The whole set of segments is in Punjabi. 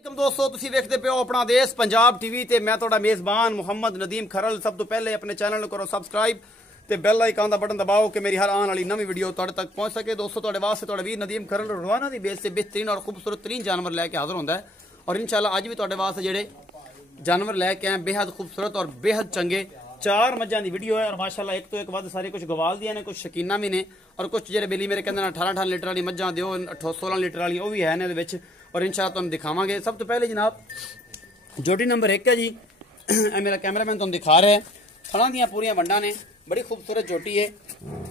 दोस्तों तुसीं देखते पे हो अपना देश पंजाब टीवी ते मैं तुहाडा मेज़बान मुहम्मद नदीम खरल। सब तो पहले अपने चैनल करो सबसक्राइब ते बेल आइकन दा बटन दबाओ कि मेरी हर आने वाली नवी वीडियो तुहाडे तक पहुंच सके। दोस्तों तुहाडे वास्ते तुहाडा वीर नदीम खरल रोजाना दी बेस से बेहतरीन और खूबसूरत तरीन जानवर लैके हाजिर होंदा है और इंशाल्लाह अज भी तुहाडे वास्ते जेहड़े जानवर लैके आए बेहद खूबसूरत और बेहद चंगे चार मज्जां दी वीडियो है और माशाल्लाह एक तो एक वध सारे कुछ गवाल दियां ने कुछ शकीना भी ने और कुछ जेहड़े बेली मेरे कहंदे 18 लीटर वाली मज्जां दिओ 16 लीटर वाली वो भी है ने दे विच और इंशाल्लाह तुहानूं दिखावांगे। सब तो पहले जनाब जोटी नंबर 1 है जी, मेरा कैमरामैन तुहानूं दिखा रहा है। थणा दियां पूरियां वंडा ने, बड़ी खूबसूरत जोटी है,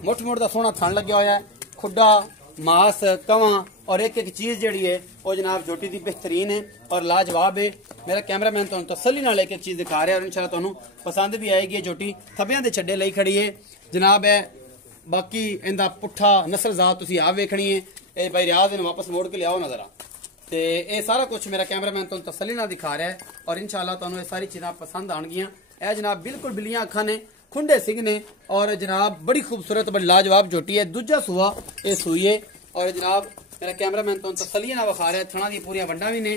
मुठ मुठ दा सोहना थण लग्या होया है, खुड्डा मास कवां और एक एक चीज़ जी है वो जनाब जोटी की बेहतरीन है और लाजवाब है। मेरा कैमरामैन तुहानूं तसल्ली नाल एक एक चीज़ दिखा रहा है और इंशाल्लाह तुहानूं पसंद भी आएगी। जोटी थब्बियां दे छड्डे लई खड़ी है जनाब है। बाकी इहदा पुट्ठा नस्ल जात तुसीं आप वेखणी है। ये भाई रियाज इहनूं वापस मोड़ के लियाओ नजर आ ते ये सारा कुछ मेरा कैमरामैन तुहानूं तसल्ली नाल दिखा रहा है और इंशाल्लाह तुहानूं ये सारी चीज़ां पसंद आउणगियां। यह जनाब बिल्कुल बिल्लियां अखां ने, खुंडे सिंह ने और जनाब बड़ी खूबसूरत बड़ी लाजवाब जोटी है। दूजा सूआ ये सूई है और जनाब मेरा कैमरामैन तुहानूं तसल्ली नाल विखा रहा है। थणा दी पूरियां वंडां भी ने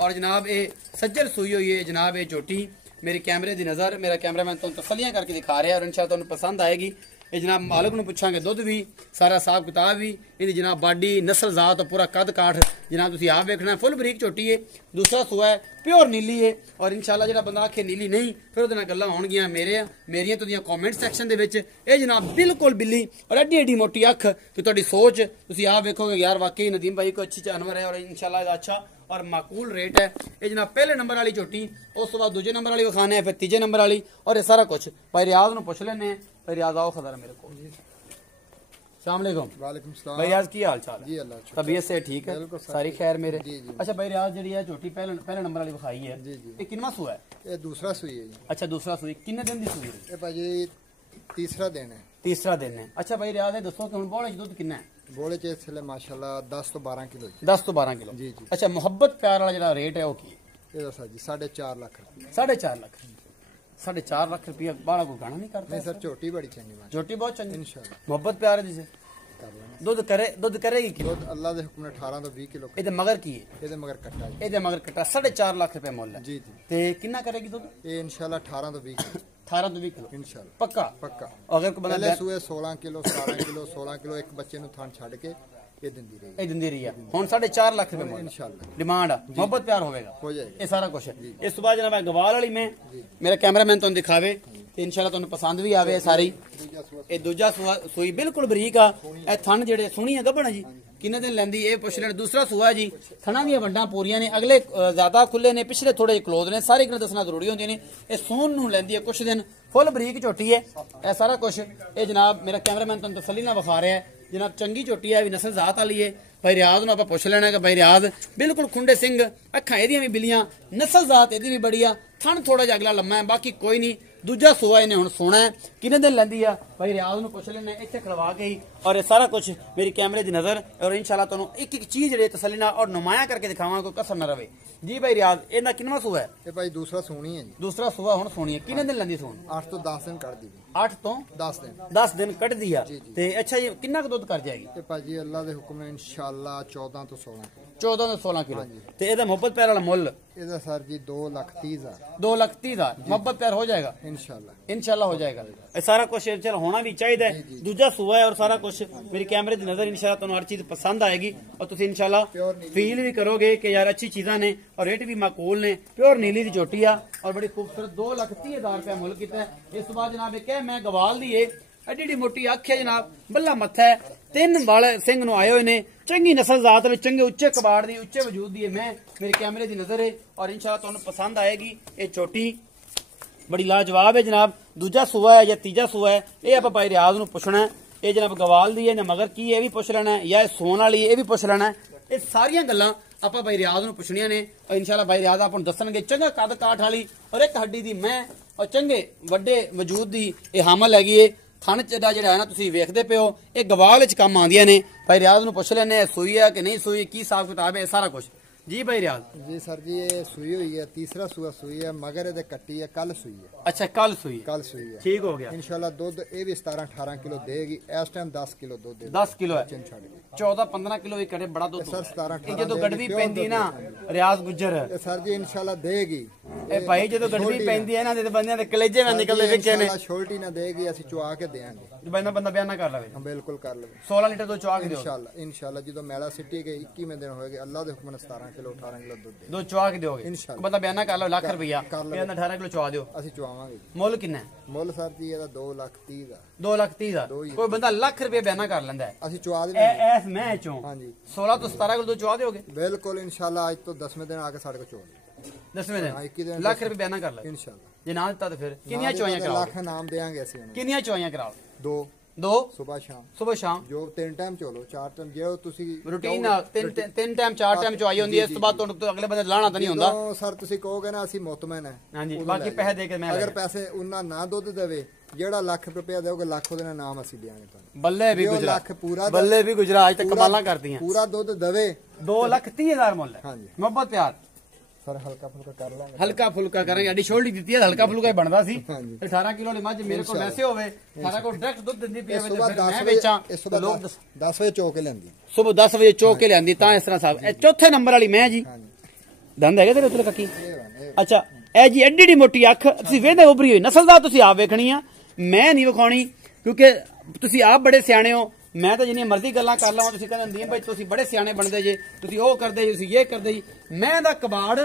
और जनाब ये सज्जर सूई हुई है जनाब। ये जोटी मेरी कैमरे की नज़र मेरा कैमरामैन तुहानूं तसल्लियां करके दिखा रहा है और इंशाल्लाह तुहानूं पसंद आएगी। ये जनाब मालिक नूं पुछांगे दुध भी सारा हिसाब किताब भी इहदी जनाब बाडी नस्ल जात पूरा कद काठ जनाब तुसीं आप वेखना है। फुल बरीक झोटी है। दूसरा सूआ है प्योर नीली है और इंशाल्लाह जिहड़ा बंदा आखे नीली नहीं फिर उहदे नाल गल्लां होणगियां मेरियां तुहाडीआं कॉमेंट सैक्शन दे विच। ये जनाब बिल्कुल बिल्ली और एड्डी एड्डी मोटी अख कि तुहाडी सोच तुसीं आप वेखोगे यार वाकई नदीम भाई कोई अच्छी जानवर है और इंशाल्लाह इहदा अच्छा और माकूल रेट है। ये जनाब पहले नंबर वाली झोटी, उस तो बाद दूजे नंबर वाली विखाने फिर तीजे नंबर वाली और ये सारा कुछ भाई रियाज नूं पुछ लैने। भाई रियाज आओ खदर मेरे को। अस्सलाम वालेकुम। वालेकुम सलाम। भाई रियाज की हाल चाल है? जी अल्लाह शुक्र। तबीयत से ठीक है? सारी खैर मेरे। जी जी। अच्छा भाई रियाज जी है झोटी पहले नंबर वाली विखाई है जी जी। ये कितना सूआ है? ये दूसरा सुई है जी। अच्छा दूसरा सूई किन्ने दिन दी सूई है? ये भाजी तीसरा दिन है। तीसरा दिन है। अच्छा भाई रियाज दसो कि हुण बोले दुध कितना है? बोले चे इसलिए माशाल्लाह 10 तो 12 किलो जी। 10 तो 12 किलो। जी जी। अच्छा मुहब्बत प्यार वाला जो रेट है वो की? ये दसा जी 4.5 लाख रुपये। 4.5 लाख। 4.5 लाख रुपया बाड़ा को गाना नहीं करता? नहीं सर झोटी बड़ी चंगी माशाल्लाह। झोटी बहुत चंगी इंशाल्लाह मुहब्बत प्यार है जिसे कर लेना। दुध करेगी किलो? दूध अल्लाह दे हुक्म ने 18 तो 20 किलो। ਇਹਦੇ ਮਗਰ ਕੀ ਹੈ? ਇਹਦੇ मगर कट्टा जी। ਇਹਦੇ ਮਗਰ ਕਟਾ 4.5 ਲੱਖ ਰੁਪਏ ਮੁੱਲ ਹੈ जी जी। ਤੇ ਕਿੰਨਾ ਕਰੇਗੀ ਦੁੱਧ? ये इंशाल्लाह 18 तो 20 किलो 18 ਤੋਂ 20 ਕਿਲੋ इंशाल्लाह ਪੱਕਾ? पक्का। ਅਗਰ ਕੋਈ ਬੰਦਾ पहले सूए 16 किलो 17 किलो 16 किलो एक बच्चे ਨੂੰ ਥਾਂ ਛੱਡ ਕੇ ये ਦਿੰਦੀ ਰਹੀ ਇਹ ਦਿੰਦੀ ਰਹੀ ਆ। ਹੁਣ 4.5 ਲੱਖ ਰੁਪਏ ਮੁੱਲ इंशाल्लाह डिमांड आ मोहब्बत प्यार होगा हो जाएगा। ये सारा कुछ है। इस तो बाद जनाब गवाल वाली में मेरा कैमरामैन तुहानूं दिखावे ते इंशाल्लाह तुहानूं पसंद भी आवे सारी। ये दूजा सूई बिल्कुल बरीक आ। ए थन जेडे सोहनी है गबण जी किन्ने दिन लैंदी ये पुछ लेण। दूसरा सूआ जी थणा दी वंडां पूरियां ने, अगले ज्यादा खुले ने, पिछले थोड़े क्लोज ने, सारे गल दसना जरूरी होंदे ने। ये सोहन नूं लैंदी है कुछ दिन, फुल बरीक झोटी है ए सारा कुछ। ये जनाब मेरा कैमरामैन तुहानूं तसल्ली नाल विखा रहा है जनाब चंगी झोटी है भी नस्ल जात वाली है। भाई रियाज नूं आपां पुछ लेना कि भाई रियाज बिल्कुल खुंडे सिंह अखां एहदियां भी बिल्लियां नस्ल जात एहदी भी बड़ी आ, थन थोड़ा जिहा अगला लम्मा है बाकी कोई नहीं। दूजा सूआ इन्हें हुण सोना है किन्ने दिन लैंदी आ भाई रियाज नूं पुछ लेना इत्थे खड़वा के ही और ये सारा कुछ मेरी कैमरे की नज़र और इंशाल्लाह तुहानूं एक एक चीज़ जिहड़ी तसल्ली नाल और नुमाया करके दिखावांगा कोई कसर ना रहे जी। भाई रियाज इहदा किन्नवां सूआ है? ये भाई दूसरा सोनी है जी। दूसरा सूआ हुण सोनी है किन्ने दिन लैंदी सून? 8 तो 10 दिन कर दी 8 तो 10 दिन 10 दिन कट दिया जी, जी। ते अच्छा जी किन्ना क दुध कर जाएगी? ये भाजी अल्लाह दे हुक्म ने इंशाल्लाह 14 तो 16 14 ਤੋਂ 16 किलो ਤੇ ਇਹਦਾ ਮੁਹੱਬਤ ਪਿਆਰ ਵਾਲਾ ਮੁੱਲ ਇਹਦਾ ਸਰ ਜੀ 2,30,000 2,30,000 ਮੁਹੱਬਤ ਪਿਆਰ हो जाएगा इंशाल्लाह हो जाएगा। ये सारा कुछ चल होना भी चाहिए। दूजा सूआ है और सारा कुछ मेरी कैमरे की नजर इंशाल्लाह तुहानूं हर चीज पसंद आएगी और तुसीं इंशाल्लाह फील भी करोगे कि यार अच्छी चीज़ां ने और रेट भी माकूल ने। प्योर नीली की झोटी आ और बड़ी खूबसूरत 2,30,000 रुपया मुल किया है। इस बाद जनाब एक है मैं गवाल दी है एडी एडी मोटी अख है जनाब, बल्ला मत्था है, 3 वाले सिंह नु आए हुए ने, चंगी नस्ल जात ने, चंगे उच्चे कबाड़ दी उच्चे वजूद दी है। मैं मेरे कैमरे की नजर है और इंशाल्लाह तुहानूं पसंद आएगी। ये छोटी बड़ी लाजवाब है जनाब। दूजा सूआ है या तीजा सूआ है ये आप भाई रियाज नूं पुछना है। ये जनाब गवाल दी है ना मगर की ये भी पुछ लेना है या सोन वाली ये भी पुछ लेना है। ये सारियां गल्लां आप भाई रियाज नूं पुछणियां ने और इंशाल्लाह भाई रियाज आपां नूं दस्सणगे। चंगा कद काठ वाली और एक हड्डी दी मैं और चंगे वड्डे वजूद दी ये हामल हैगी है। थन चदा जिहड़ा है ना तुसीं वेखदे पे हो ये गवाल च काम आंदियां ने। भाई रियाज नूं पुछ लैने सूई है कि नहीं सूई की हिसाब किताब है सारा कुछ जी भाई रियाज जी सर जी ये सुई हुई है, तीसरा सुआ सुई है, मगर ये कट्टी है, कल सुई है। अच्छा कल सुई कल सुई है, ठीक हो गया। इंशाल्लाह दूध ये भी 17-18 किलो देगी। इस टाइम 10 किलो दूध दे 10 किलो है, बच्चे छड़ के 14-15 किलो भी कटे बड़ा दुध सर 17-18 ਜਦੋਂ ਗੜਵੀ ਪੈਂਦੀ ਨਾ ਰਿਆਜ਼ ਗੁੱਜਰ ये सर जी इंशाल्लाह देगी। ਇਹ ਭਾਈ ਜਦੋਂ ਗੜਵੀ ਪੈਂਦੀ ਹੈ ਨਾ ਤੇ ਬੰਦਿਆਂ ਦੇ ਕਲੇਜੇ ਵਿੱਚ ਨਿਕਲਦੇ ਵੇਖੇ ਨੇ इंशाल्लाह छोटी ना देगी, ਅਸੀਂ ਚੁਆ ਕੇ ਦੇਾਂਗੇ। ਬੰਦਾ ਬਿਆਨ ਨਾ ਕਰ ਲਵੇ हम बिल्कुल कर लेंगे 16 ਲੀਟਰ ਤੋਂ ਚਵਾ ਕੇ ਦਿਓ इंशाल्लाह ਜਦੋਂ ਮੈਲਾ ਸਿੱਟੀ ਗਈ 21ਵੇਂ ਦਿਨ ਹੋਏਗੇ, ਅੱਲਾਹ ਦੇ ਹੁਕਮ ਨਾਲ 17 ਕਿਲੋ 18 ਕਿਲੋ ਦੁੱਧ ਦੇ ਦੋ ਚਵਾ ਕੇ ਦਿਓਗੇ इंशाल्लाह ਬੰਦਾ ਬਿਆਨ ਨਾ ਕਰ ਲਓ ਲੱਖ ਰੁਪਈਆ ਕਰ ਲਓ। ਕਹਿੰਦਾ 18 ਕਿਲੋ ਚਵਾ ਦਿਓ। ਅਸੀਂ ਚੁਆਵਾਂਗੇ। ਮੁੱਲ ਕਿੰਨਾ ਹੈ? ਮੁੱਲ ਸਰ ਜੀ ਇਹਦਾ 2,30,000 ਦਾ 2,30,000 ਦਾ ਕੋਈ ਬੰਦਾ ਲੱਖ ਰੁਪਏ ਬਿਆਨ ਨਾ ਕਰ ਲੈਂਦਾ ਹੈ। ਅਸੀਂ ਚੁਆ ਦੇਵਾਂਗੇ ਐਸ ਮੈਂ ਚੋਂ ਹਾਂਜੀ 16 ਤੋਂ 17 ਕਿਲੋ ਚਵਾ ਦਿਓਗੇ ਬਿਲकुल इंशाल्लाह। ਅੱਜ ਤੋਂ 10ਵੇਂ ਦਿਨ ਆ ਕੇ ਸਾਡੇ ਕੋਲ ਚੁਆ 10ਵੇਂ ਹਾਂ, 21 ਦਿਨ ਦਿਨ ਲੱਖ ਰੁਪਏ ਬਿਆਨ ਨਾ ਕਰ ਲੈ इंशाल्लाह। ਜੇ ਨਾ ਦਿੱਤਾ ਤਾਂ ਫਿਰ ਕਿੰਨੀਆਂ ਚਵਾਈਆਂ ਕਰਾਓ? ਲੱਖ ਨਾਮ ਦੇਾਂਗੇ ਅਸੀਂ ਉਹਨੂੰ। ਕਿੰਨੀਆਂ ਚਵਾਈਆਂ ਕਰਾਓ? ਦੋ ਦੋ ਸਵੇਰ ਸ਼ਾਮ ਸਵੇਰ ਸ਼ਾਮ ਜੋ 3 ਟਾਈਮ ਚੋਲੋ 4 ਟਾਈਮ ਜੇ ਤੁਸੀਂ ਰੂਟੀਨ ਨਾਲ ਤਿੰਨ ਟਾਈਮ ਚਾਰ ਟਾਈਮ ਚਵਾਈ ਹੁੰਦੀ ਹੈ। ਇਸ ਤੋਂ ਬਾਅਦ ਤੁਹਾਨੂੰ ਤੋਂ ਅਗਲੇ ਬੰਦੇ ਲਾਣਾ ਤਾਂ ਨਹੀਂ ਹੁੰਦਾ। ਜਦੋਂ ਸਰ ਤੁਸੀਂ ਕਹੋਗੇ ਨਾ ਅਸੀਂ ਮੁਤਮਨ ਹੈ ਹਾਂਜੀ ਬਾਕੀ ਪੈਸੇ ਦੇ ਕੇ ਮੈਂ ਅਗਰ ਪੈਸੇ ਉਹਨਾਂ ਨਾ ਦੁੱਧ ਦੇਵੇ ਜਿਹੜਾ ਲੱਖ ਰੁਪਇਆ ਦੇਓਗੇ ਲੱਖ ਉਹਦੇ ਨਾਲ ਨਾਮ ਅਸੀਂ ਦਿਆਂਗੇ ਤੁਹਾਨੂੰ। ਬੱਲੇ ਵੀ ਜੇ ਉਹ ਗੁਜਰਾ ਲੱਖ ਪੂਰਾ ਬੱਲੇ ਵੀ ਗੁਜਰਾ ਅੱਜ ਤੱਕ ਕਮਾਲਾਂ ਕਰਦੀਆਂ। ਪੂਰਾ ਦੁੱਧ ਦੇਵੇ 2,30,000 ਮੁੱਲ ਹੈ। ਹਾਂਜੀ ਮੁਹੱਬਤ ਪਿਆਰ ਸਰ ਹਲਕਾ ਫੁਲਕਾ ਕਰ ਲਾਂਗੇ। ਹਲਕਾ ਫੁਲਕਾ ਕਰਾਂਗੇ। ਅੱਡੀ ਛੋਟੀ ਦਿੱਤੀ ਹੈ ਹਲਕਾ ਫੁਲਕਾ ਹੀ ਬਣਦਾ ਸੀ। ਹਾਂਜੀ 18 ਕਿਲੋ ਵਾਲੀ ਮੱਝ ਮੇਰੇ ਕੋਲ ਵੈਸੇ ਹੋਵੇ ਸਾਰਾ ਕੋਲ ਡਾਇਰੈਕਟ ਦੁੱਧ ਦਿੰਦੀ ਪਈ ਇਸ ਹੋਵੇ ਤੋਂ ਤੇ ਬਾਅਦ ਫਿਰ 10 ਮੈਂ ਵਜੇ ਵੇਚਾਂ ਇਸ ਤੋਂ ਤੇ ਬਾਅਦ ਲੋਕ 10 ਵਜੇ ਚੋ ਕੇ ਲੈਂਦੀ। ਸਵੇਰ 10 ਵਜੇ ਚੋਕ ਕੇ ਲਿਆਂਦੀ ਤਾਂ ਇਸ ਤਰ੍ਹਾਂ ਸਾਹਿਬ ਇਹ ਚੌਥੇ ਨੰਬਰ ਵਾਲੀ ਮੈਂ ਜੀ ਹਾਂਜੀ ਦੰਦ ਹੈਗੇ ਤੇਰੇ ਉੱਤੇ ਕੱਕੀ ਇਹ ਅੱਛਾ ਇਹ ਜੀ ਐਡੀ ਮੋਟੀ ਅੱਖ ਤੁਸੀਂ ਵੇਖਦੇ ਉਭਰੀ ਹੋਈ ਨਸਲ ਦਾ ਤੁਸੀਂ ਆਪ ਵੇਖਣੀ ਆ ਮੈਂ ਨਹੀਂ ਵਿਖਾਉਣੀ ਕਿਉਂਕਿ ਤੁਸੀਂ ਆਪ ਬੜੇ ਸਿਆਣੇ ਹੋ। ਮੈਂ ਤਾਂ ਜਿੰਨੀਆਂ ਮਰਜ਼ੀ ਗੱਲਾਂ ਕਰ ਲਵਾਂ ਤੁਸੀਂ ਕਹਿੰਦੇ ਹੁੰਦੀਆਂ ਬਈ ਤੁਸੀਂ ਬੜੇ ਸਿਆਣੇ ਬਣਦੇ ਜੇ ਤੁਸੀਂ ਉਹ ਕਰਦੇ ਜੀ ਤੁਸੀਂ ਇਹ ਕਰਦੇ ਜੀ। ਮੈਂ ਦਾ ਕਬਾੜ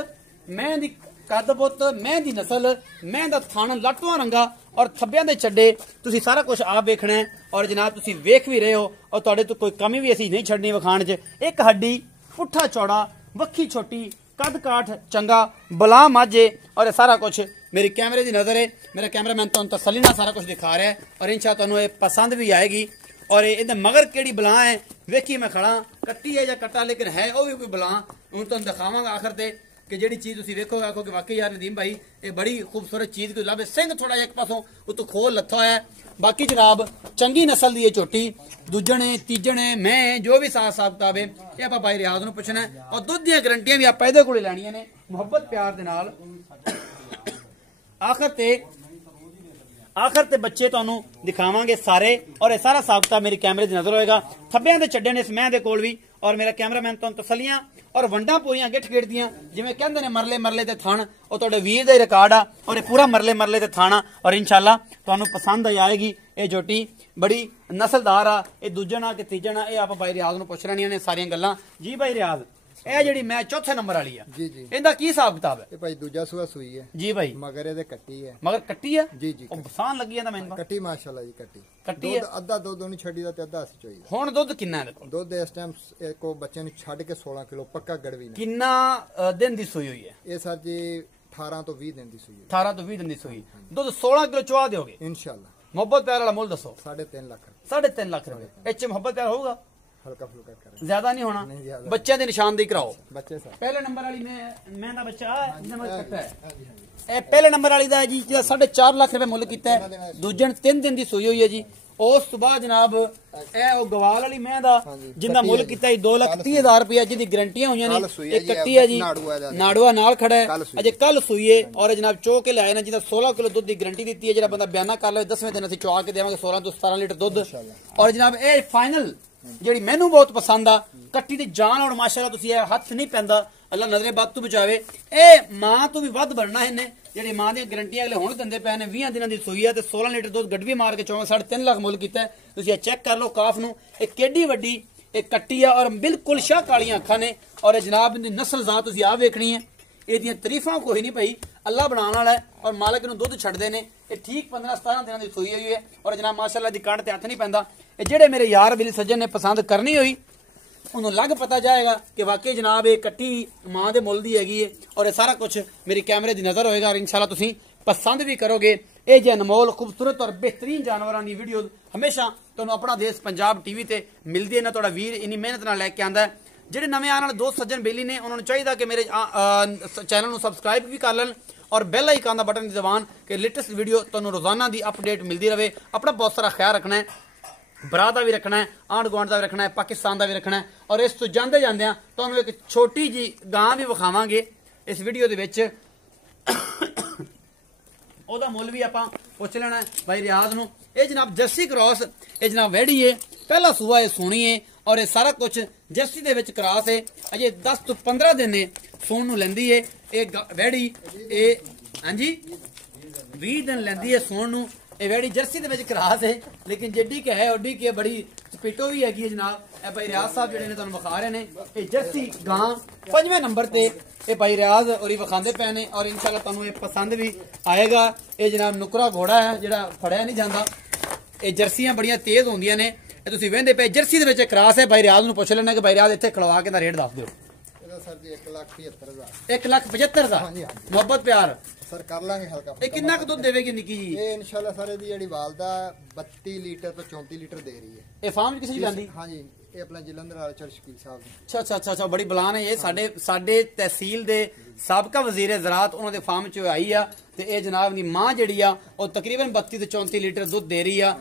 ਮੈਂ ਦੀ ਕੱਦ ਬੁੱਤ ਮੈਂ ਦੀ ਨਸਲ ਮੈਂ ਦਾ ਥਣ ਲੱਟਵਾਂ ਰੰਗਾ ਔਰ ਥੱਬਿਆਂ ਦੇ ਚੱਡੇ ਤੁਸੀਂ ਸਾਰਾ ਕੁਝ ਆਪ ਵੇਖਣਾ ਹੈ। ਔਰ ਜਨਾਬ ਤੁਸੀਂ ਵੇਖ ਵੀ ਰਹੇ ਹੋ ਔਰ ਤੁਹਾਡੇ ਤੋਂ ਕੋਈ ਕਮੀ ਵੀ ਅਸੀਂ ਨਹੀਂ ਛੱਡਣੀ ਵਿਖਾਣ 'ਚ। ਇੱਕ ਹੱਡੀ ਪੁੱਠਾ ਚੌੜਾ ਵੱਖੀ ਛੋਟੀ ਕੱਦ ਕਾਠ ਚੰਗਾ ਬਲਾ ਮਾਝੇ ਔਰ ਇਹ ਸਾਰਾ ਕੁਝ ਮੇਰੀ ਕੈਮਰੇ ਦੀ ਨਜ਼ਰ ਹੈ। ਮੇਰਾ ਕੈਮਰਾਮੈਨ ਤੁਹਾਨੂੰ ਤਸੱਲੀ ਨਾਲ ਸਾਰਾ ਕੁਝ ਦਿਖਾ ਰਿਹਾ ਹੈ ਔਰ ਇਨਸ਼ਾ ਤੁਹਾਨੂੰ ਇਹ ਪਸੰਦ ਵੀ ਆਏਗੀ। ਔਰ ਇਹਦੇ ਮਗਰ ਕਿਹੜੀ ਬਲਾ ਹੈ ਵੇਖੀ ਮੈਂ ਖੜਾ ਕੱਟੀ ਹੈ ਜਾਂ ਕੱਟਾ ਲੇਕਿਨ ਹੈ ਉਹ ਵੀ ਕੋਈ ਬਲਾ ਹੁਣ ਤੁਹਾਨੂੰ ਦਿਖਾਵਾਂਗਾ ਆਖਰ ਤੇ ਕਿ ਜਿਹੜੀ ਚੀਜ਼ ਤੁਸੀਂ ਵੇਖੋਗੇ ਆਖੋ ਕਿ ਵਾਕਈ ਯਾਰ ਨਦੀਮ ਭਾਈ ਇਹ ਬੜੀ ਖੂਬਸੂਰਤ ਚੀਜ਼ ਕੋਈ ਲੱਭੇ। ਸਿੰਘ ਥੋੜਾ ਜਿਹਾ ਇੱਕ ਪਾਸੋਂ ਉਤੋਂ ਖੋਲ ਲੱਥਾ ਹੋਇਆ ਹੈ। ਬਾਕੀ ਜਨਾਬ ਚੰਗੀ ਨਸਲ ਦੀ ਇਹ ਝੋਟੀ ਦੂਜਣੇ ਤੀਜਣੇ ਮੈਂ ਜੋ ਵੀ ਸਾਫ ਕਿਤਾਬ ਹੈ ਇਹ ਆਪਾਂ ਭਾਈ ਰਿਆਜ਼ ਨੂੰ ਪੁੱਛਣਾ ਔਰ ਦੁੱਧ ਦੀਆਂ ਗਰੰਟੀਆਂ ਵੀ ਆਪਾਂ ਇਹਦੇ ਕੋਲੇ ਲੈਣੀਆਂ ਨੇ ਮੁਹੱਬਤ ਪਿਆਰ ਦੇ ਨਾਲ। ਆਖਰ ਤੇ ਬੱਚੇ ਤੁਹਾਨੂੰ ਦਿਖਾਵਾਂਗੇ ਸਾਰੇ ਔਰ ਇਹ ਸਾਰਾ ਹਿਸਾਬ ਕਿਤਾਬ ਮੇਰੀ ਕੈਮਰੇ ਦੀ ਨਜ਼ਰ ਹੋਏਗਾ। ਥੱਬਿਆਂ ਦੇ ਚੱਡੇ ਨੇ ਇਸ ਮੈਂ ਦੇ ਕੋਲ ਵੀ ਔਰ ਮੇਰਾ ਕੈਮਰਾਮੈਨ ਤੁਹਾਨੂੰ ਤਸੱਲੀਆਂ ਔਰ ਵੰਡਾਂ ਪੂਰੀਆਂ ਗਿੱਠ ਗੇੜਦੀਆਂ ਜਿਵੇਂ ਕਹਿੰਦੇ ਨੇ ਮਰਲੇ ਤੇ ਥਣ ਉਹ ਤੁਹਾਡੇ ਵੀਰ ਦਾ ਹੀ ਰਿਕਾਰਡ ਆ ਔਰ ਇਹ ਪੂਰਾ ਮਰਲੇ ਤੇ ਥਾਣਾ ਔਰ ਇਨਸ਼ਾਅੱਲਾ ਤੁਹਾਨੂੰ ਪਸੰਦ ਆਏਗੀ। ਇਹ ਝੋਟੀ ਬੜੀ ਨਸਲਦਾਰ ਆ। ਇਹ ਦੂਜਣਾ ਕਿ ਤੀਜਣਾ ਇਹ ਆਪਾਂ ਭਾਈ ਰਿਆਜ਼ ਨੂੰ ਪੁੱਛ ਲੈਣੀਆਂ ਨੇ ਸਾਰੀਆਂ ਗੱਲਾਂ। ਜੀ ਭਾਈ ਰਿਆਜ਼ ਇਹ ਜਿਹੜੀ ਮੈਂ ਚੌਥੇ ਨੰਬਰ ਵਾਲੀ ਆ ਜੀ ਜੀ ਇਹਦਾ ਕੀ ਹਿਸਾਬ ਕਿਤਾਬ ਹੈ? ਇਹ ਭਾਈ ਦੂਜਾ ਸੂਆ ਸੂਈ ਹੈ ਜੀ ਭਾਈ ਮਗਰ ਇਹਦੇ ਕੱਟੀ ਹੈ ਮਗਰ ਕੱਟੀ ਆ ਜੀ ਜੀ ਉਹ ਬਸਾਨ ਲੱਗੀ ਜਾਂਦਾ ਮੈਨੂੰ ਕੱਟੀ ਮਾਸ਼ਾਅੱਲਾ ਜੀ ਕੱਟੀ ਕੱਟੀ ਹੈ। ਅੱਧਾ ਦੁੱਧ ਨਹੀਂ ਛੱਡੀ ਦਾ ਤੇ ਅੱਧਾ ਅਸੀਂ ਚੋਈ ਦਾ। ਹੁਣ ਦੁੱਧ ਕਿੰਨਾ ਇਹਦੇ ਕੋਲ? ਦੁੱਧ ਇਸ ਟਾਈਮ ਕੋ ਬੱਚੇ ਨੂੰ ਛੱਡ ਕੇ 16 ਕਿਲੋ ਪੱਕਾ ਗੜਵੀ ਨੇ। ਕਿੰਨਾ ਦਿਨ ਦੀ ਸੂਈ ਹੋਈ ਹੈ? ਇਹ ਸਰ ਜੀ 18 ਤੋਂ 20 ਦਿਨ ਦੀ ਸੂਈ ਹੈ। 18 ਤੋਂ 20 ਦਿਨ ਦੀ ਸੂਈ ਦੁੱਧ 16 ਕਿਲੋ ਚਵਾ ਦਿਓਗੇ ਇਨਸ਼ਾਅੱਲਾ। ਮੁਹੱਬਤ ਪਿਆਰ ਵਾਲਾ ਮੁੱਲ ਦੱਸੋ। 3.5 ਲੱਖ 3.5 ਲੱਖ ਰੁਪਏ ਇਹ ਚ ਮੁਹੱਬਤ ਪਿਆਰ ਹੋਊਗਾ? ਹਲਕਾ ਫੁਲਕਾ ਕਰੇ ਜ਼ਿਆਦਾ ਨਹੀਂ ਹੋਣਾ। ਨਹੀਂ ਜ਼ਿਆਦਾ। ਬੱਚਿਆਂ ਦੀ ਨਿਸ਼ਾਨਦੇਹੀ ਕਰਾਓ। ਬੱਚੇ ਸਰ ਪਹਿਲੇ ਨੰਬਰ ਵਾਲੀ ਮੈਂ ਦਾ ਬੱਚਾ ਜਿਹਦਾ ਮੈਂ ਕੱਟਾ ਹੈ ਇਹ ਪਹਿਲੇ ਨੰਬਰ ਵਾਲੀ ਦਾ ਜੀ ਜਿਹੜਾ 4.5 ਲੱਖ ਰੁਪਏ ਮੁੱਲ ਕੀਤਾ ਹੈ। ਦੂਜਣ 3 ਦਿਨ ਦੀ ਸੂਈ ਹੋਈ ਹੈ ਜੀ। ਉਸ ਤੋਂ ਬਾਅਦ ਜਨਾਬ ਇਹ ਉਹ ਗਵਾਲ ਵਾਲੀ ਮੈਂ ਦਾ ਜਿੰਦਾ ਮੁੱਲ ਕੀਤਾ ਹੈ 2,30,000 ਰੁਪਏ ਜਿਹਦੀ ਗਰੰਟੀਆਂ ਹੋਈਆਂ ਨੇ। ਇਹ ਕੱਟੀ ਹੈ ਜੀ ਨਾੜੂਆ ਨਾਲ ਖੜਾ ਹੈ ਅਜੇ ਕੱਲ ਸੂਈਏ ਔਰ ਜਨਾਬ ਚੋ ਕੇ ਲਿਆਏ ਨੇ ਜਿਹਦਾ 16 ਕਿਲੋ ਦੁੱਧ ਦੀ ਗਰੰਟੀ ਦਿੱਤੀ ਹੈ। ਜਿਹੜਾ ਬੰਦਾ ਬਿਆਨਾ ਕਰ ਲਵੇ 10ਵੇਂ ਦਿਨ ਅਸੀਂ ਚੁਆ ਕੇ ਦੇਵਾਂਗੇ 16 ਤੋਂ 17 ਲੀਟਰ ਦੁੱਧ। ਔਰ ਜਨਾਬ ਇਹ ਫਾਈਨਲ ਜਿਹੜੀ ਮੈਨੂੰ ਬਹੁਤ ਪਸੰਦ ਆ ਕੱਟੀ ਦੀ ਜਾਨ ਔਰ ਮਾਸ਼ਾਅੱਲਾ ਤੁਸੀਂ ਇਹ ਹੱਥ ਨਹੀਂ ਪੈਂਦਾ ਅੱਲਾ ਨਜ਼ਰੇ ਬਦ ਤੋਂ ਬਚਾਵੇ। ਇਹ ਮਾਂ ਤੋਂ ਵੀ ਵੱਧ ਬਣਨਾ ਇਹਨੇ ਜਿਹੜੀ ਮਾਂ ਦੀਆਂ ਗਰੰਟੀਆਂ ਅਗਲੇ ਹੁਣ ਦਿੰਦੇ ਪਏ ਨੇ 20 ਦਿਨਾਂ ਦੀ ਸੂਈ ਹੈ ਤੇ 16 ਲੀਟਰ ਦੁੱਧ ਗੱਡਵੀ ਮਾਰ ਕੇ 3.5 ਲੱਖ ਮੁੱਲ ਕੀਤਾ। ਤੁਸੀਂ ਇਹ ਚੈੱਕ ਕਰ ਲਓ ਕਾਫ ਨੂੰ ਇਹ ਕਿੱਡੀ ਵੱਡੀ ਇਹ ਕੱਟੀ ਆ ਔਰ ਬਿਲਕੁਲ ਸ਼ਾਹ ਕਾਲੀਆਂ ਅੱਖਾਂ ਨੇ ਔਰ ਇਹ ਜਨਾਬ ਦੀ ਨਸਲ ਜ਼ਾਤ ਤੁਸੀਂ ਆ ਵੇਖਣੀ ਹੈ। ਇਹਦੀਆਂ ਤਾਰੀਫਾਂ ਕੋਈ ਨਹੀਂ ਭਾਈ ਅੱਲਾ ਬਣਾਉਣ ਵਾਲਾ ਹੈ ਔਰ ਮਾਲਕ ਨੂੰ ਦੁੱਧ ਛੱਡਦੇ ਨੇ। ਇਹ ਠੀਕ 15-17 ਦਿਨਾਂ ਦੀ ਸੂਈ ਹੋਈ ਹੈ ਔਰ ਜਨਾਬ ਮਾਸ਼ਾਅੱਲਾ ਦੀ ਕੰਡ ਤੇ ਹੱਥ ਨਹੀਂ ਪੈਂਦਾ। ਇਹ ਜਿਹੜੇ ਮੇਰੇ ਯਾਰ ਬਿਲੀ ਸੱਜਣ ਨੇ ਪਸੰਦ ਕਰਨੀ ਹੋਈ ਉਹਨੂੰ ਲੱਗ ਪਤਾ ਜਾਏਗਾ ਕਿ ਵਾਕਈ ਜਨਾਬ ਇਹ ਕੱਟੀ ਮਾਂ ਦੇ ਮੁੱਲ ਦੀ ਹੈਗੀ ਹੈ ਔਰ ਇਹ ਸਾਰਾ ਕੁਝ ਮੇਰੀ ਕੈਮਰੇ ਦੀ ਨਜ਼ਰ ਹੋਏਗਾ ਔਰ ਇਨਸ਼ਾਅੱਲਾ ਤੁਸੀਂ ਪਸੰਦ ਵੀ ਕਰੋਗੇ। ਇਹ ਜੇ ਅਨਮੋਲ ਖੂਬਸੂਰਤ ਔਰ ਬਿਹਤਰੀਨ ਜਾਨਵਰਾਂ ਦੀ ਵੀਡੀਓ ਹਮੇਸ਼ਾ ਤੁਹਾਨੂੰ ਆਪਣਾ ਦੇਸ਼ ਪੰਜਾਬ ਟੀਵੀ ਤੇ ਮਿਲਦੀ ਹੈ ਨਾ। ਤੁਹਾਡਾ ਵੀਰ ਇੰਨੀ ਮਿਹਨਤ ਨਾਲ ਲੈ ਕੇ ਆਂਦਾ ਹੈ। ਜਿਹੜੇ ਨਵੇਂ ਆਉਣ ਵਾਲੇ ਦੋਸਤ ਸੱਜਣ ਬੇਲੀ ਨੇ ਉਹਨਾਂ ਨੂੰ ਚਾਹੀਦਾ ਕਿ ਮੇਰੇ ਚੈਨਲ ਨੂੰ ਸਬਸਕ੍ਰਾਈਬ ਵੀ ਕਰ ਲੈਣ ਔਰ ਬੈਲ ਆਈਕਨ ਦਾ ਬਟਨ ਦਬਾਉਣ ਕਿ ਲੇਟੈਸਟ ਵੀਡੀਓ ਤੁਹਾਨੂੰ ਰੋਜ਼ਾਨਾ ਦੀ ਅਪਡੇਟ ਮਿਲਦੀ ਰਹੇ। ਆਪਣਾ ਬਹੁਤ ਸਾਰਾ ਖਿਆਲ ਰੱਖਣਾ ਹੈ। ਬਰਾ ਦਾ ਵੀ ਰੱਖਣਾ ਹੈ, ਆਂਢ ਗੁਆਂਢ ਦਾ ਵੀ ਰੱਖਣਾ ਹੈ, ਪਾਕਿਸਤਾਨ ਦਾ ਵੀ ਰੱਖਣਾ ਹੈ। ਔਰ ਇਸ ਤੋਂ ਜਾਂਦੇ ਜਾਂਦਿਆਂ ਤੁਹਾਨੂੰ ਇੱਕ ਛੋਟੀ ਜੀ ਗਾਂ ਵੀ ਵਿਖਾਵਾਂਗੇ ਇਸ ਵੀਡੀਓ ਦੇ ਵਿੱਚ। ਉਹਦਾ ਮੁੱਲ ਵੀ ਆਪਾਂ ਪੁੱਛ ਲੈਣਾ ਹੈ ਭਾਈ ਰਿਆਜ਼ ਨੂੰ। ਇਹ ਜਨਾਬ ਜਰਸੀ ਕ੍ਰਾਸ, ਇਹ ਜਨਾਬ ਵੈੜੀ ਹੈ, ਪਹਿਲਾ ਸੂਆ ਇਹ ਸੋਹਣੀ ਹੈ ਔਰ ਇਹ ਸਾਰਾ ਕੁਝ ਜਰਸੀ ਦੇ ਵਿੱਚ ਕ੍ਰਾਸ ਹੈ। ਅਜੇ 10 ਤੋਂ 15 ਦਿਨ ਨੇ ਸੋਣ ਨੂੰ ਲੈਂਦੀ ਹੈ ਇਹ ਵੈੜੀ। ਇਹ ਹਾਂਜੀ 20 ਦਿਨ ਲੈਂਦੀ ਹੈ ਸੋਣ ਨੂੰ। ਇਹ ਵੈੜੀ ਜਰਸੀ ਦੇ ਵਿੱਚ ਕ੍ਰਾਸ ਹੈ, ਲੇਕਿਨ ਜਿੱਡੀ ਕਿ ਹੈ ਓਡੀ ਕਿ ਬੜੀ ਸਪੀਟੋ ਵੀ ਹੈਗੀ ਹੈ ਜਨਾਬ। ਇਹ ਭਾਈ ਰਿਆਜ਼ ਸਾਹਿਬ ਜਿਹੜੇ ਨੇ ਤੁਹਾਨੂੰ ਵਿਖਾ ਰਹੇ ਨੇ ਇਹ ਜਰਸੀ ਗਾਂ 5ਵੇਂ ਨੰਬਰ ਤੇ ਇਹ ਭਾਈ ਰਿਆਜ਼ ਔਰ ਵਿਖਾਉਂਦੇ ਪਏ ਨੇ ਔਰ ਇਨਸ਼ਾਅੱਲਾ ਤੁਹਾਨੂੰ ਇਹ ਪਸੰਦ ਵੀ ਆਏਗਾ। ਇਹ ਜਨਾਬ ਨੁਕਰਾ ਘੋੜਾ ਹੈ ਜਿਹੜਾ ਫੜਿਆ ਨਹੀਂ ਜਾਂਦਾ। ਇਹ ਜਰਸੀਆਂ ਬੜੀਆਂ ਤੇਜ਼ ਹੁੰਦੀਆਂ ਨੇ। ਇਹ ਤੁਸੀਂ ਵੇਖਦੇ ਪਏ ਜਰਸੀ ਦੇ ਵਿੱਚ ਕ੍ਰਾਸ ਹੈ। ਭਾਈ ਰਿਆਜ਼ ਨੂੰ ਪੁੱਛ ਲੈਣਾ ਕਿ ਭਾਈ ਰਿਆਜ਼ ਇੱਥੇ ਖੜਵਾ ਕੇ ਦਾ ਰੇਟ ਦੱਸ ਦਿਓ। ਇਹਦਾ ਸਰ ਜੀ 1,75,000 1,75,000 ਮੁਹੱਬਤ ਪਿਆਰ ਸਰ ਕਰ ਲਾਂਗੇ ਹਲਕਾ। ਇਹ ਕਿੰਨਾ ਕੁ ਦੁੱਧ ਦੇਵੇਗੀ ਨਿੱਕੀ ਜੀ? ਇਹ ਇਨਸ਼ਾਅੱਲਾ ਸਰ ਇਹਦੀ ਜਿਹੜੀ ਵਾਲਦਾ 32 ਲੀਟਰ ਤੋਂ 34 ਲੀਟਰ ਦੇ ਰਹੀ ਹੈ। ਇਹ ਫਾਰਮ ਕਿਸੇ ਦੀ ਜਾਂਦੀ? ਹਾਂਜੀ ਇਹ ਆਪਣਾ ਜਲੰਧਰ ਵਾਲੇ ਚਰ ਸ਼ਕੀਲ ਸਾਹਿਬ ਦੀ। ਅੱਛਾ ਬੜੀ ਬਲਾਨ ਹੈ ਇਹ। ਸਾਡੇ ਤਹਿਸੀਲ ਦੇ ਸਾਬਕਾ ਵਜ਼ੀਰ ਜ਼ਰਾਤ ਉਹਨਾਂ ਦੇ ਫਾਰਮ ਚ ਆਈ ਆ ਤੇ ਇਹ ਜਨਾਬ ਦੀ ਮਾਂ ਜਿਹੜੀ ਆ ਉਹ ਤਕਰੀਬਨ 32 ਤੋਂ 34 ਲੀਟਰ ਦੁੱਧ ਦੇ ਰਹੀ ਆ।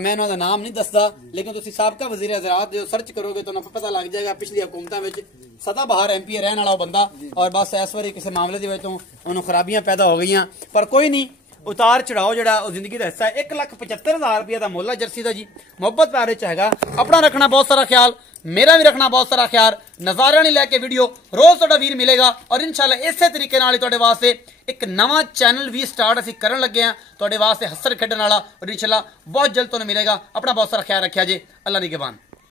ਮੈਂ ਉਹਨਾਂ ਦਾ ਨਾਮ ਨਹੀਂ ਦੱਸਦਾ, ਲੇਕਿਨ ਤੁਸੀਂ ਸਾਬਕਾ ਵਜ਼ੀਰ ਜ਼ਰਾਤ ਦੇ ਸਰਚ ਕਰੋਗੇ ਤੁਹਾਨੂੰ ਪਤਾ ਲੱਗ ਜਾਏਗਾ। ਪਿਛਲੀ ਹਕੂਮਤਾਂ ਵਿੱਚ ਸਦਾ ਬਹਾਰ MP ਰਹਿਣ ਵਾਲਾ ਉਹ ਬੰਦਾ ਔਰ ਬਸ ਇਸ ਵਾਰੀ ਕਿਸੇ ਮਾਮਲੇ ਦੇ ਵਿੱਚ ਉਹਨੂੰ ਖਰਾਬੀਆਂ ਪੈਦਾ ਹੋ ਗਈਆਂ। ਪਰ ਕੋਈ ਨਹੀਂ, ਉਤਾਰ ਚੜਾਓ ਜਿਹੜਾ ਉਹ ਜ਼ਿੰਦਗੀ ਦਾ ਹਿੱਸਾ ਹੈ। 1,75,000 ਰੁਪਏ ਦਾ ਮੁੱਲ ਹੈ ਜਰਸੀ ਦਾ ਜੀ। ਮੁਹੱਬਤ ਪਿਆਰੇ ਚ ਹੈਗਾ। ਆਪਣਾ ਰੱਖਣਾ ਬਹੁਤ ਸਾਰਾ ਖਿਆਲ, ਮੇਰਾ ਵੀ ਰੱਖਣਾ ਬਹੁਤ ਸਾਰਾ ਖਿਆਲ। ਨਜ਼ਾਰਾ ਨਹੀਂ ਲੈ ਕੇ ਵੀਡੀਓ ਰੋਜ਼ ਤੁਹਾਡਾ ਵੀਰ ਮਿਲੇਗਾ ਔਰ ਇਨਸ਼ਾਅੱਲਾ ਇਸੇ ਤਰੀਕੇ ਨਾਲ ਹੀ ਤੁਹਾਡੇ ਵਾਸਤੇ ਇੱਕ ਨਵਾਂ ਚੈਨਲ ਵੀ ਸਟਾਰਟ ਅਸੀਂ ਕਰਨ ਲੱਗੇ ਹਾਂ ਤੁਹਾਡੇ ਵਾਸਤੇ ਹੱਸਣ ਖੇਡਣ ਵਾਲਾ। ਔਰ ਇਨਸ਼ਾਅੱਲਾ ਬਹੁਤ ਜਲਦ ਤੁਹਾਨੂੰ ਮਿਲੇਗਾ। ਆਪਣਾ ਬਹੁਤ ਸਾਰਾ ਖਿਆਲ ਰੱਖਿਆ ਜੇ। ਅੱਲਾ ਨਿਗਹਿਬਾਨ।